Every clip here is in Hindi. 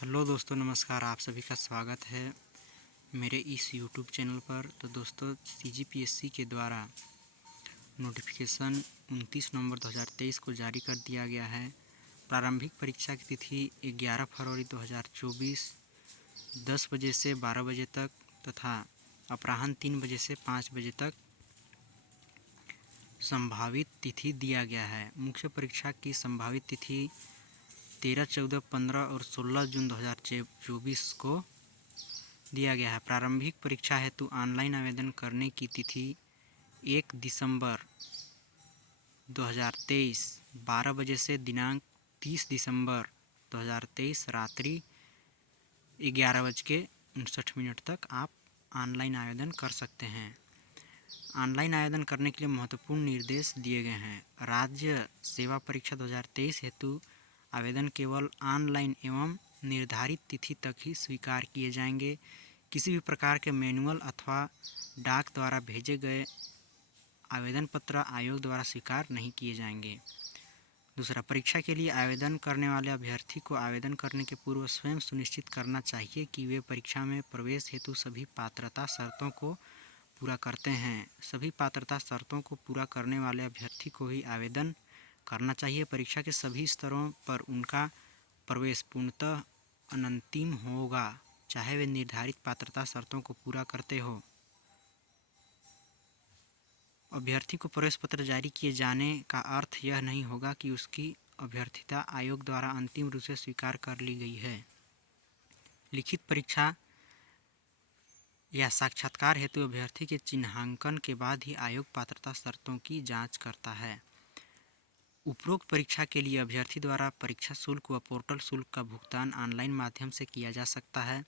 हेलो दोस्तों, नमस्कार। आप सभी का स्वागत है मेरे इस यूट्यूब चैनल पर। तो दोस्तों, सीजीपीएससी के द्वारा नोटिफिकेशन 29 नवंबर 2023 को जारी कर दिया गया है। प्रारंभिक परीक्षा की तिथि 11 फरवरी 2024 10 बजे से 12 बजे तक तथा अपराह्न 3 बजे से 5 बजे तक संभावित तिथि दिया गया है। मुख्य परीक्षा की संभावित तिथि 13, 14, 15 और 16 जून 2024 को दिया गया है। प्रारंभिक परीक्षा हेतु ऑनलाइन आवेदन करने की तिथि 1 दिसंबर 2023 12 बजे से दिनांक 30 दिसंबर 2023 रात्रि 11:59 तक आप ऑनलाइन आवेदन कर सकते हैं। ऑनलाइन आवेदन करने के लिए महत्वपूर्ण निर्देश दिए गए हैं। राज्य सेवा परीक्षा 2023 हेतु आवेदन केवल ऑनलाइन एवं निर्धारित तिथि तक ही स्वीकार किए जाएंगे। किसी भी प्रकार के मैनुअल अथवा डाक द्वारा भेजे गए आवेदन पत्र आयोग द्वारा स्वीकार नहीं किए जाएंगे। दूसरा, परीक्षा के लिए आवेदन करने वाले अभ्यर्थी को आवेदन करने के पूर्व स्वयं सुनिश्चित करना चाहिए कि वे परीक्षा में प्रवेश हेतु सभी पात्रता शर्तों को पूरा करते हैं। सभी पात्रता शर्तों को पूरा करने वाले अभ्यर्थी को ही आवेदन करना चाहिए। परीक्षा के सभी स्तरों पर उनका प्रवेश पूर्णतः अनंतिम होगा, चाहे वे निर्धारित पात्रता शर्तों को पूरा करते हो। अभ्यर्थी को प्रवेश पत्र जारी किए जाने का अर्थ यह नहीं होगा कि उसकी अभ्यर्थिता आयोग द्वारा अंतिम रूप से स्वीकार कर ली गई है। लिखित परीक्षा या साक्षात्कार हेतु अभ्यर्थी के चिन्हांकन के बाद ही आयोग पात्रता शर्तों की जांच करता है। उपरोक्त परीक्षा के लिए अभ्यर्थी द्वारा परीक्षा शुल्क व पोर्टल शुल्क का भुगतान ऑनलाइन माध्यम से किया जा सकता है।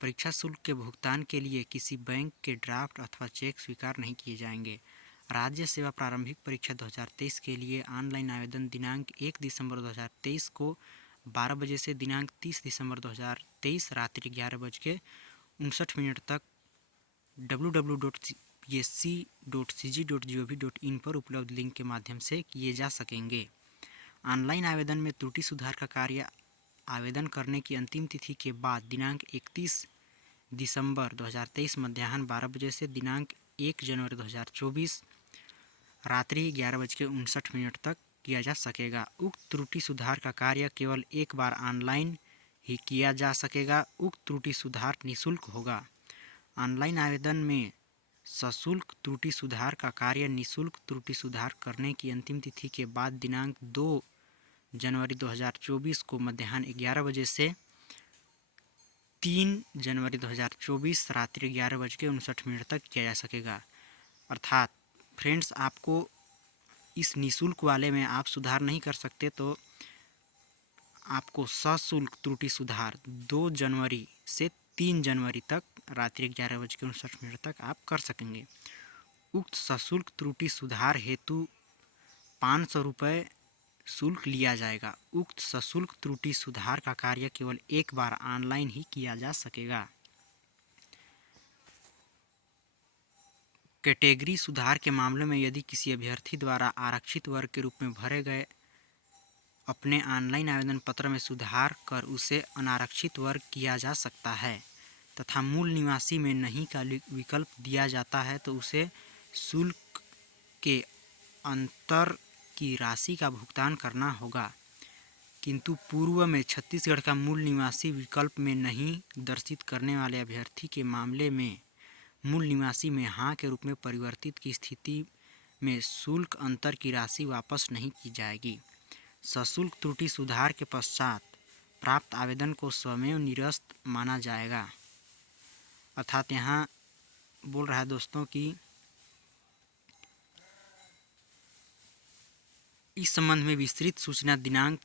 परीक्षा शुल्क के भुगतान के लिए किसी बैंक के ड्राफ्ट अथवा चेक स्वीकार नहीं किए जाएंगे। राज्य सेवा प्रारंभिक परीक्षा 2023 के लिए ऑनलाइन आवेदन दिनांक 1 दिसंबर 2023 को 12 बजे से दिनांक 30 दिसंबर 2023 रात्रि 11:59 तक www.psc.cg.gov.in पर उपलब्ध लिंक के माध्यम से किए जा सकेंगे। ऑनलाइन आवेदन में त्रुटि सुधार का कार्य आवेदन करने की अंतिम तिथि के बाद दिनांक 31 दिसंबर 2023 मध्याह्न 12 बजे से दिनांक 1 जनवरी 2024 रात्रि 11:59 तक किया जा सकेगा। उक्त त्रुटि सुधार का कार्य केवल एक बार ऑनलाइन ही किया जा सकेगा। उक्त त्रुटि सुधार निःशुल्क होगा। ऑनलाइन आवेदन में सशुल्क त्रुटि सुधार का कार्य निःशुल्क त्रुटि सुधार करने की अंतिम तिथि के बाद दिनांक 2 जनवरी 2024 को मध्याह्न 11 बजे से 3 जनवरी 2024 रात्रि 11:59 तक किया जा सकेगा। अर्थात फ्रेंड्स, आपको इस निःशुल्क वाले में आप सुधार नहीं कर सकते तो आपको सशुल्क त्रुटि सुधार 2 जनवरी से 3 जनवरी तक रात्रि 11:59 तक आप कर सकेंगे। उक्त सशुल्क त्रुटि सुधार हेतु 500 रुपये शुल्क लिया जाएगा। उक्त सशुल्क त्रुटि सुधार का कार्य केवल एक बार ऑनलाइन ही किया जा सकेगा। कैटेगरी सुधार के मामले में यदि किसी अभ्यर्थी द्वारा आरक्षित वर्ग के रूप में भरे गए अपने ऑनलाइन आवेदन पत्र में सुधार कर उसे अनारक्षित वर्ग किया जा सकता है तथा मूल निवासी में नहीं का विकल्प दिया जाता है तो उसे शुल्क के अंतर की राशि का भुगतान करना होगा। किंतु पूर्व में छत्तीसगढ़ का मूल निवासी विकल्प में नहीं दर्शित करने वाले अभ्यर्थी के मामले में मूल निवासी में हाँ के रूप में परिवर्तित की स्थिति में शुल्क अंतर की राशि वापस नहीं की जाएगी। सशुल्क त्रुटि सुधार के पश्चात प्राप्त आवेदन को स्वमेव निरस्त माना जाएगा। अर्थात यहाँ बोल रहा है दोस्तों कि इस संबंध में विस्तृत सूचना दिनांक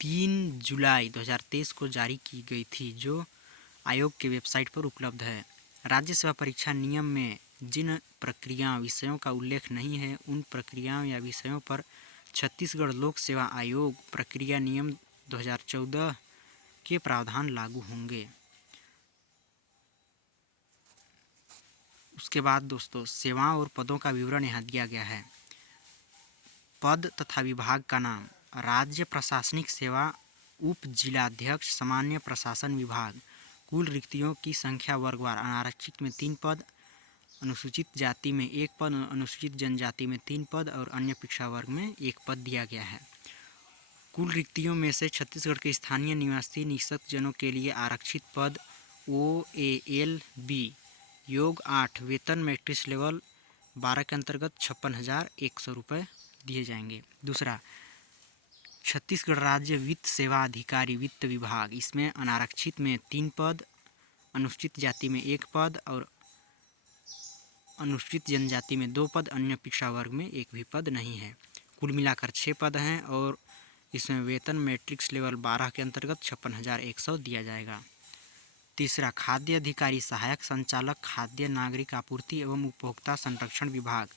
3 जुलाई 2023 को जारी की गई थी, जो आयोग के वेबसाइट पर उपलब्ध है। राज्य सेवा परीक्षा नियम में जिन प्रक्रियाओं विषयों का उल्लेख नहीं है, उन प्रक्रियाओं या विषयों पर छत्तीसगढ़ लोक सेवा आयोग प्रक्रिया नियम 2014 के प्रावधान लागू होंगे। उसके बाद दोस्तों, सेवाओं और पदों का विवरण यहाँ दिया गया है। पद तथा विभाग का नाम: राज्य प्रशासनिक सेवा उप जिलाध्यक्ष सामान्य प्रशासन विभाग। कुल रिक्तियों की संख्या वर्गवार अनारक्षित में 3 पद, अनुसूचित जाति में 1 पद, अनुसूचित जनजाति में 3 पद और अन्य पिछड़ा वर्ग में 1 पद दिया गया है। कुल रिक्तियों में से छत्तीसगढ़ के स्थानीय निवासी निःशक्त जनों के लिए आरक्षित पद OALB योग 8 वेतन मैट्रिक्स लेवल 12 के अंतर्गत 56,100 रुपये दिए जाएंगे। दूसरा, छत्तीसगढ़ राज्य वित्त सेवा अधिकारी वित्त विभाग, इसमें अनारक्षित में 3 पद, अनुसूचित जाति में 1 पद और अनुसूचित जनजाति में 2 पद, अन्य पिछड़ा वर्ग में 1 भी पद नहीं है। कुल मिलाकर 6 पद हैं और इसमें वेतन मैट्रिक्स लेवल 12 के अंतर्गत 56,100 दिया जाएगा। तीसरा, खाद्य अधिकारी सहायक संचालक खाद्य नागरिक आपूर्ति एवं उपभोक्ता संरक्षण विभाग,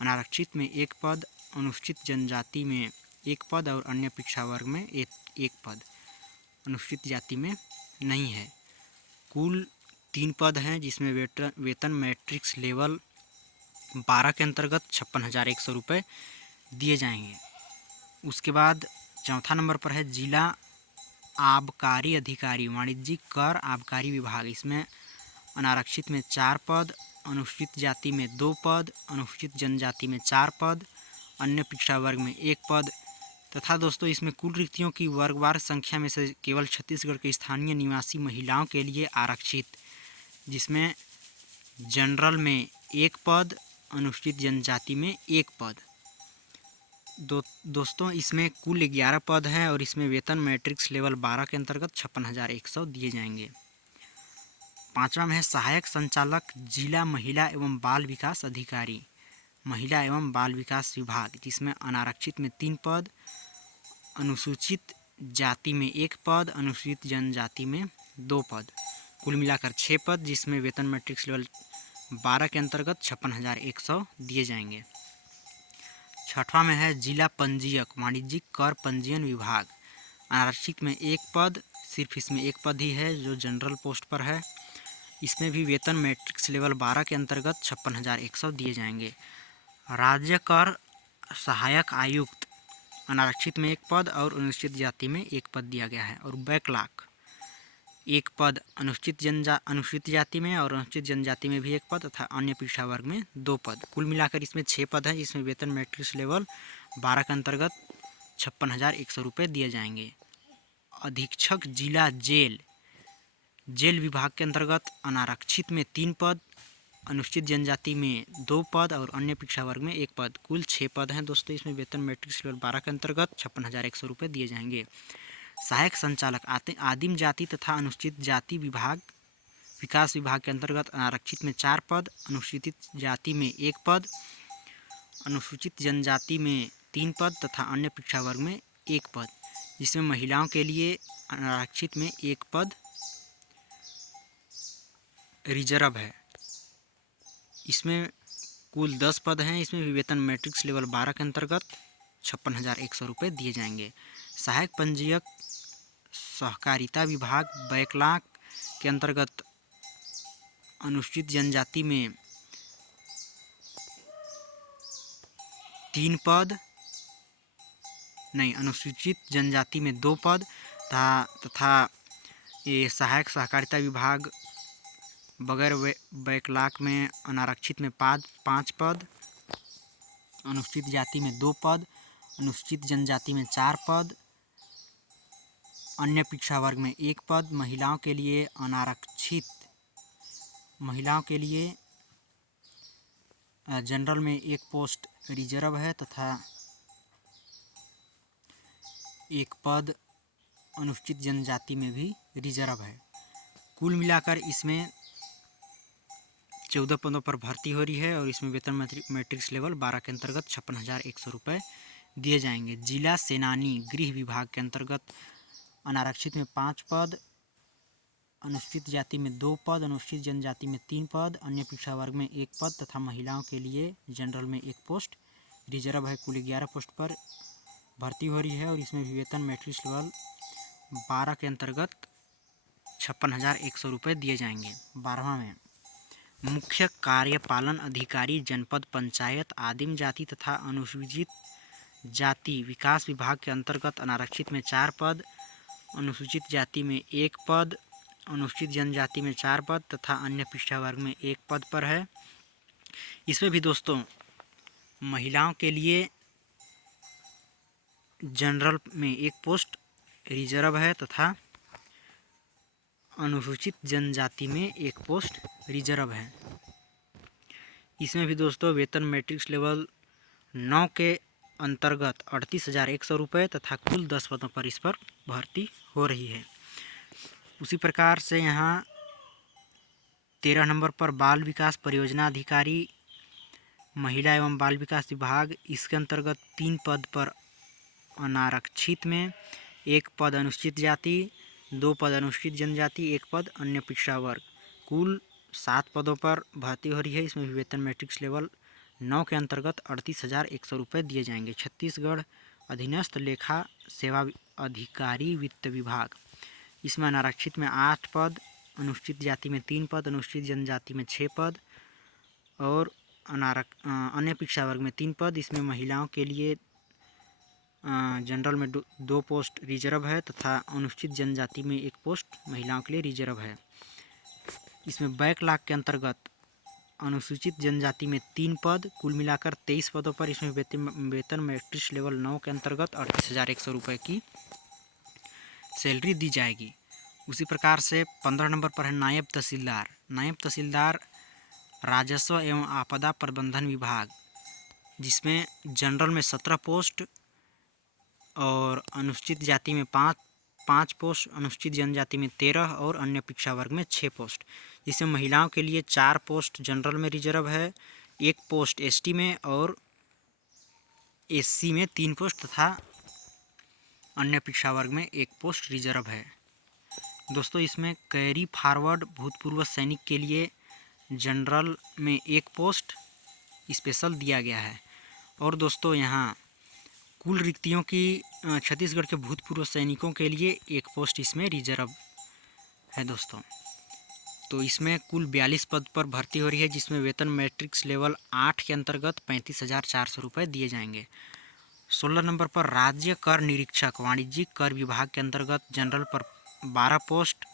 अनारक्षित में 1 पद, अनुसूचित जनजाति में 1 पद और अन्य पिछड़ा वर्ग में 1 पद, अनुसूचित जाति में नहीं है। कुल 3 पद हैं जिसमें वेतन मैट्रिक्स लेवल 12 के अंतर्गत 56,100 रुपये दिए जाएंगे। उसके बाद चौथा नंबर पर है जिला आबकारी अधिकारी वाणिज्यिक कर आबकारी विभाग, इसमें अनारक्षित में 4 पद, अनुसूचित जाति में 2 पद, अनुसूचित जनजाति में 4 पद, अन्य पिछड़ा वर्ग में 1 पद तथा दोस्तों इसमें कुल रिक्तियों की वर्गवार संख्या में से केवल छत्तीसगढ़ के स्थानीय निवासी महिलाओं के लिए आरक्षित, जिसमें जनरल में 1 पद, अनुसूचित जनजाति में 1 पद। दोस्तों इसमें कुल 11 पद हैं और इसमें वेतन मैट्रिक्स लेवल 12 के अंतर्गत 56,100 दिए जाएंगे। पांचवा में है सहायक संचालक जिला महिला एवं बाल विकास अधिकारी महिला एवं बाल विकास विभाग, जिसमें अनारक्षित में 3 पद, अनुसूचित जाति में 1 पद, अनुसूचित जनजाति में 2 पद, कुल मिलाकर 6 पद, जिसमें वेतन मैट्रिक्स लेवल 12 के अंतर्गत 56,100 दिए जाएंगे। छठवां में है जिला पंजीयक वाणिज्यिक कर पंजीयन विभाग, आरक्षित में 1 पद, सिर्फ इसमें 1 पद ही है जो जनरल पोस्ट पर है। इसमें भी वेतन मैट्रिक्स लेवल 12 के अंतर्गत 56,100 दिए जाएंगे। राज्य कर सहायक आयुक्त, अनारक्षित में 1 पद और अनुसूचित जाति में 1 पद दिया गया है। और बैकलॉग 1 पद अनुसूचित जाति में और अनुसूचित जनजाति में भी 1 पद तथा अन्य पिछड़ा वर्ग में 2 पद, कुल मिलाकर इसमें 6 पद हैं जिसमें वेतन मैट्रिक्स लेवल 12 के अंतर्गत 56,100 रुपये दिए जाएंगे। अधीक्षक जिला जेल विभाग के अंतर्गत अनारक्षित में 3 पद, अनुसूचित जनजाति में 2 पद और अन्य पिछड़ा वर्ग में 1 पद, कुल 6 पद हैं दोस्तों। इसमें वेतन मैट्रिक्स लेवल 12 के अंतर्गत 56,100 रुपये दिए जाएंगे। सहायक संचालक आदिम जाति तथा अनुसूचित जाति विकास विभाग के अंतर्गत अनारक्षित में 4 पद, अनुसूचित जाति में 1 पद, अनुसूचित जनजाति में 3 पद तथा अन्य पिछड़ा वर्ग में 1 पद, जिसमें महिलाओं के लिए अनारक्षित में 1 पद रिजर्व है। इसमें कुल 10 पद हैं। इसमें भी वेतन मैट्रिक्स लेवल 12 के अंतर्गत 56,100 रुपये दिए जाएंगे। सहायक पंजीयक सहकारिता विभाग बैकलॉग के अंतर्गत अनुसूचित जनजाति में 3 पद अनुसूचित जनजाति में 2 पद तथा ये सहायक सहकारिता विभाग बगैर बैकलॉग में अनारक्षित में 5 पद, अनुसूचित जाति में 2 पद, अनुसूचित जनजाति में 4 पद, अन्य पिछड़ा वर्ग में 1 पद, महिलाओं के लिए अनारक्षित, महिलाओं के लिए जनरल में 1 पोस्ट रिजर्व है तथा 1 पद अनुसूचित जनजाति में भी रिजर्व है। कुल मिलाकर इसमें 14 पदों पर भर्ती हो रही है और इसमें वेतन मैट्रिक्स लेवल 12 के अंतर्गत 56,100 रुपये दिए जाएंगे। जिला सेनानी गृह विभाग के अंतर्गत अनारक्षित में 5 पद, अनुसूचित जाति में 2 पद, अनुसूचित जनजाति में 3 पद, अन्य पिछड़ा वर्ग में 1 पद तथा महिलाओं के लिए जनरल में 1 पोस्ट रिजर्व है। कुल 11 पोस्ट पर भर्ती हो रही है और इसमें भी वेतन मैट्रिक्स लेवल 12 के अंतर्गत 56,100 रुपये दिए जाएंगे। 12वां में मुख्य कार्यपालन अधिकारी जनपद पंचायत आदिम जाति तथा अनुसूचित जाति विकास विभाग के अंतर्गत अनारक्षित में 4 पद, अनुसूचित जाति में 1 पद, अनुसूचित जनजाति में 4 पद तथा अन्य पिछड़ा वर्ग में 1 पद पर है। इसमें भी दोस्तों महिलाओं के लिए जनरल में 1 पोस्ट रिजर्व है तथा अनुसूचित जनजाति में 1 पोस्ट रिजर्व है। इसमें भी दोस्तों वेतन मैट्रिक्स लेवल 9 के अंतर्गत 38,100 रुपये तथा कुल 10 पदों पर इस पर भर्ती हो रही है। उसी प्रकार से यहाँ 13 नंबर पर बाल विकास परियोजना अधिकारी महिला एवं बाल विकास विभाग, इसके अंतर्गत 3 पद पर अनारक्षित में, 1 पद अनुसूचित जाति, 2 पद अनुसूचित जनजाति, 1 पद अन्य पिछड़ा वर्ग, कुल 7 पदों पर भर्ती हो रही है। इसमें भी वेतन मैट्रिक्स लेवल 9 के अंतर्गत 38,100 रुपये दिए जाएंगे। छत्तीसगढ़ अधीनस्थ लेखा सेवा अधिकारी वित्त विभाग, इसमें अनारक्षित में 8 पद, अनुसूचित जाति में 3 पद, अनुसूचित जनजाति में 6 पद और अन्य पिछड़ा वर्ग में 3 पद। इसमें महिलाओं के लिए जनरल में 2 पोस्ट रिजर्व है तथा अनुसूचित जनजाति में 1 पोस्ट महिलाओं के लिए रिजर्व है। इसमें बैकलॉग के अंतर्गत अनुसूचित जनजाति में 3 पद, कुल मिलाकर 23 पदों पर इसमें वेतन मैट्रिक्स लेवल 9 के अंतर्गत 38,100 रुपये की सैलरी दी जाएगी। उसी प्रकार से 15 नंबर पर है नायब तहसीलदार। नायब तहसीलदार राजस्व एवं आपदा प्रबंधन विभाग, जिसमें जनरल में 17 पोस्ट और अनुसूचित जाति में 5 पोस्ट, अनुसूचित जनजाति में 13 और अन्य पिछड़ा वर्ग में 6 पोस्ट। जिसमें महिलाओं के लिए 4 पोस्ट जनरल में रिजर्व है, 1 पोस्ट एसटी में और एससी में 3 पोस्ट तथा अन्य पिछड़ा वर्ग में 1 पोस्ट रिजर्व है। दोस्तों इसमें कैरी फॉरवर्ड भूतपूर्व सैनिक के लिए जनरल में 1 पोस्ट स्पेशल दिया गया है। और दोस्तों यहाँ कुल रिक्तियों की छत्तीसगढ़ के भूतपूर्व सैनिकों के लिए 1 पोस्ट इसमें रिजर्व है दोस्तों। तो इसमें कुल 42 पद पर भर्ती हो रही है, जिसमें वेतन मैट्रिक्स लेवल 8 के अंतर्गत 35,400 रुपये दिए जाएंगे। 16 नंबर पर राज्य कर निरीक्षक वाणिज्यिक कर विभाग के अंतर्गत जनरल पर 12 पोस्ट,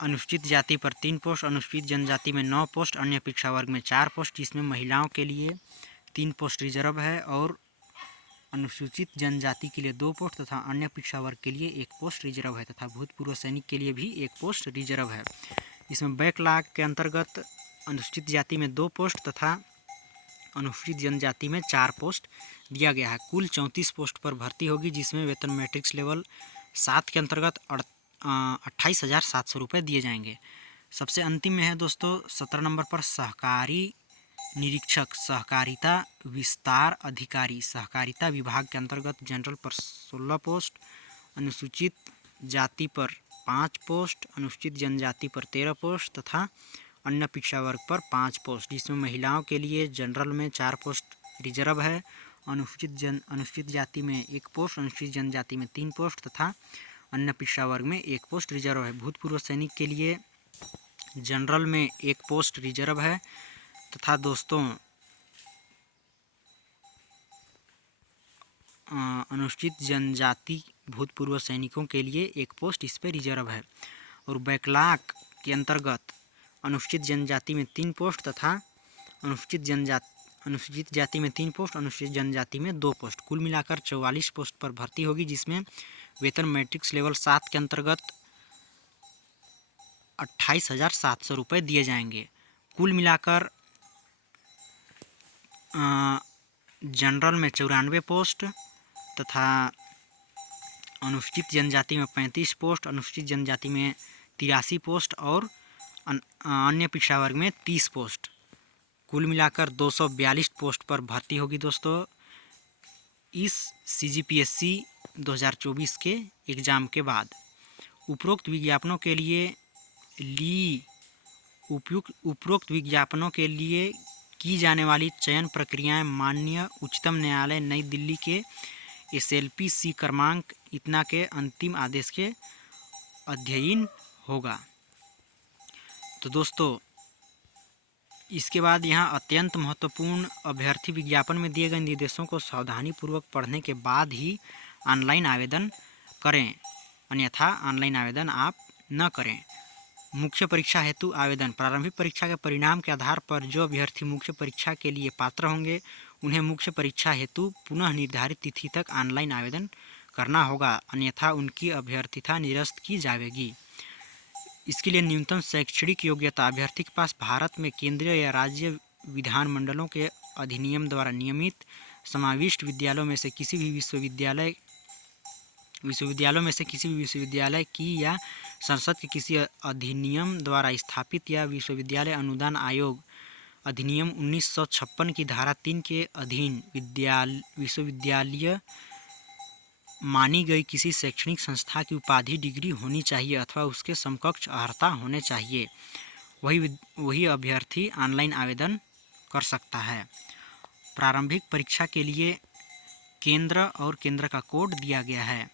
अनुसूचित जाति पर 3 पोस्ट, अनुसूचित जनजाति में 9 पोस्ट, अन्य पिछड़ा वर्ग में 4 पोस्ट। जिसमें महिलाओं के लिए 3 पोस्ट रिजर्व है और अनुसूचित जनजाति के लिए 2 पोस्ट तथा अन्य पिछड़ा वर्ग के लिए 1 पोस्ट रिजर्व है तथा भूतपूर्व सैनिक के लिए भी 1 पोस्ट रिजर्व है। इसमें बैकलॉग के अंतर्गत अनुसूचित जाति में 2 पोस्ट तथा अनुसूचित जनजाति में 4 पोस्ट दिया गया है। कुल 34 पोस्ट पर भर्ती होगी, जिसमें वेतन मैट्रिक्स लेवल 7 के अंतर्गत 28,700 रुपये दिए जाएंगे। सबसे अंतिम में है दोस्तों 17 नंबर पर सहकारी निरीक्षक सहकारिता विस्तार अधिकारी, सहकारिता विभाग के अंतर्गत जनरल पर 16 पोस्ट, अनुसूचित जाति पर 5 पोस्ट, अनुसूचित जनजाति पर 13 पोस्ट तथा अन्य पिछड़ा वर्ग पर 5 पोस्ट। जिसमें महिलाओं के लिए जनरल में 4 पोस्ट रिजर्व है, अनुसूचित जाति में 1 पोस्ट, अनुसूचित जनजाति में 3 पोस्ट तथा अन्य पिछड़ा वर्ग में 1 पोस्ट रिजर्व है। भूतपूर्व सैनिक के लिए जनरल में 1 पोस्ट रिजर्व है तथा दोस्तों अनुसूचित जनजाति भूतपूर्व सैनिकों के लिए 1 पोस्ट इस पर रिजर्व है। और बैकलॉग के अंतर्गत अनुसूचित जनजाति में 3 पोस्ट तथा अनुसूचित जाति में 3 पोस्ट, अनुसूचित जनजाति में 2 पोस्ट, कुल मिलाकर 44 पोस्ट पर भर्ती होगी। जिसमें वेतन मैट्रिक्स लेवल 7 के अंतर्गत 28,700 रुपये दिए जाएंगे। कुल मिलाकर जनरल में 94 पोस्ट तथा अनुसूचित जनजाति में 35 पोस्ट, अनुसूचित जनजाति में 83 पोस्ट और अन्य पिछड़ा वर्ग में 30 पोस्ट, कुल मिलाकर 242 पोस्ट पर भर्ती होगी दोस्तों इस CGPSC 2024 के एग्ज़ाम के बाद। उपरोक्त विज्ञापनों के लिए की जाने वाली चयन प्रक्रियाएं माननीय उच्चतम न्यायालय नई दिल्ली के SLP C क्रमांक इतना के अंतिम आदेश के अधीन होगा। तो दोस्तों इसके बाद यहाँ अत्यंत महत्वपूर्ण अभ्यर्थी विज्ञापन में दिए गए निर्देशों को सावधानीपूर्वक पढ़ने के बाद ही ऑनलाइन आवेदन करें, अन्यथा ऑनलाइन आवेदन आप न करें। मुख्य परीक्षा हेतु आवेदन। प्रारंभिक परीक्षा के परिणाम के आधार पर जो अभ्यर्थी मुख्य परीक्षा के लिए पात्र होंगे उन्हें मुख्य परीक्षा हेतु पुनः निर्धारित तिथि तक ऑनलाइन आवेदन करना होगा, अन्यथा उनकी अभ्यर्थिता निरस्त की जाएगी। इसके लिए न्यूनतम शैक्षणिक योग्यता। अभ्यर्थी के पास भारत में केंद्रीय या राज्य विधानमंडलों के अधिनियम द्वारा नियमित समाविष्ट विद्यालयों में से किसी भी विश्वविद्यालय की या संसद के किसी अधिनियम द्वारा स्थापित या विश्वविद्यालय अनुदान आयोग अधिनियम 1956 की धारा 3 के अधीन विश्वविद्यालय मानी गई किसी शैक्षणिक संस्था की उपाधि डिग्री होनी चाहिए अथवा उसके समकक्ष अर्हता होने चाहिए। वही अभ्यर्थी ऑनलाइन आवेदन कर सकता है। प्रारंभिक परीक्षा के लिए केंद्र और केंद्र का कोड दिया गया है।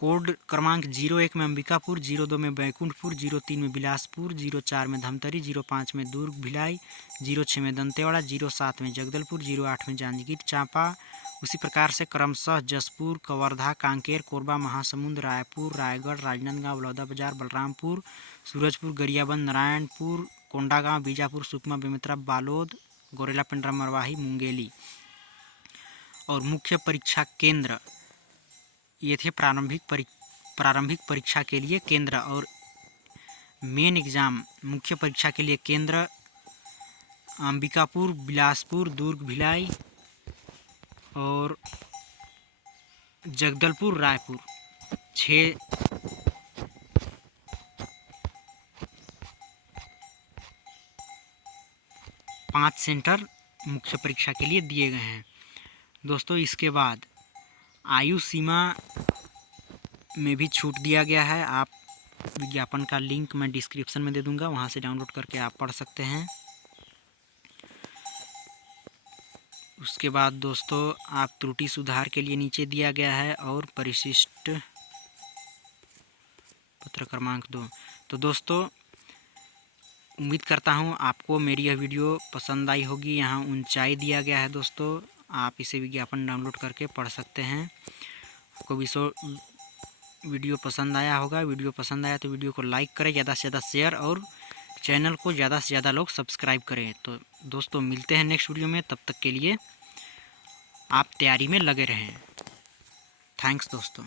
कोड क्रमांक 01 में अंबिकापुर, 02 में बैकुंठपुर, 03 में बिलासपुर, 04 में धमतरी, 05 में दुर्ग भिलाई, 06 में दंतेवाड़ा, 07 में जगदलपुर, 08 में जांजगीर चांपा। उसी प्रकार से क्रमशः जसपुर, कवर्धा, कांकेर, कोरबा, महासमुंद, रायपुर, रायगढ़, राजनांदगांव, बलौदाबाजार, बलरामपुर, सूरजपुर, गरियाबंद, नारायणपुर, कोंडागांव, बीजापुर, सुकमा, बेमेतरा, बालोद, गोरेला, पिंडरा, मरवाही, मुंगेली। और मुख्य परीक्षा केंद्र ये थे प्रारंभिक परीक्षा के लिए केंद्र। और मेन एग्ज़ाम मुख्य परीक्षा के लिए केंद्र अंबिकापुर, बिलासपुर, दुर्ग, भिलाई और जगदलपुर, रायपुर 5 सेंटर मुख्य परीक्षा के लिए दिए गए हैं। दोस्तों इसके बाद आयु सीमा में भी छूट दिया गया है। आप विज्ञापन का लिंक मैं डिस्क्रिप्शन में दे दूंगा, वहां से डाउनलोड करके आप पढ़ सकते हैं। उसके बाद दोस्तों आप त्रुटि सुधार के लिए नीचे दिया गया है और परिशिष्ट पत्र क्रमांक 2। तो दोस्तों उम्मीद करता हूँ आपको मेरी यह वीडियो पसंद आई होगी। यहाँ ऊंचाई दिया गया है दोस्तों, आप इसे विज्ञापन डाउनलोड करके पढ़ सकते हैं। आपको वीडियो पसंद आया होगा। वीडियो पसंद आया तो वीडियो को लाइक करें, ज़्यादा से ज़्यादा शेयर और चैनल को ज़्यादा से ज़्यादा लोग सब्सक्राइब करें। तो दोस्तों मिलते हैं नेक्स्ट वीडियो में, तब तक के लिए आप तैयारी में लगे रहें। थैंक्स दोस्तों।